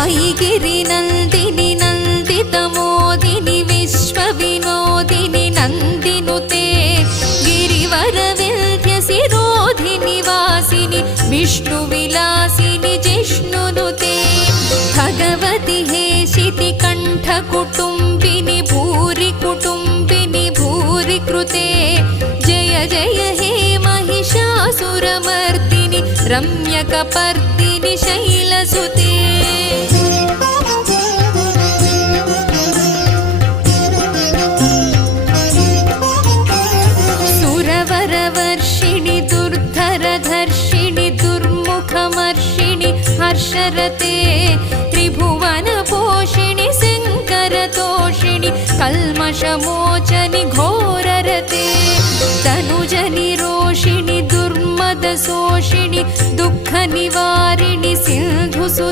साईगिरिनन्दिनि नन्दितमोदिनि विश्वविनोदिनि नन्दिनुते गिरिवरविन्ध्यसिरोधिनि वासिनि विष्णुविलासिनि जिष्णुनुते भगवति हेशिति कण्ठकुटुम्बिनि भूरि कुटुम्बिनि भूरि कृते जय जय हे महिषासुरमर्दिनि रम्यकपर्दिनि शैलसुते सुरवरवर्षिणि दुर्धरधर्षिणि दुर्मुखमर्षिणि हर्षरते त्रिभुवनपोषिणि शङ्करतोषिणि कल्मषमोचनि घोररते तनुजनिरोषिणि दुर्मदशोषिणि दुःखनिवारिणि सिन्धुसुते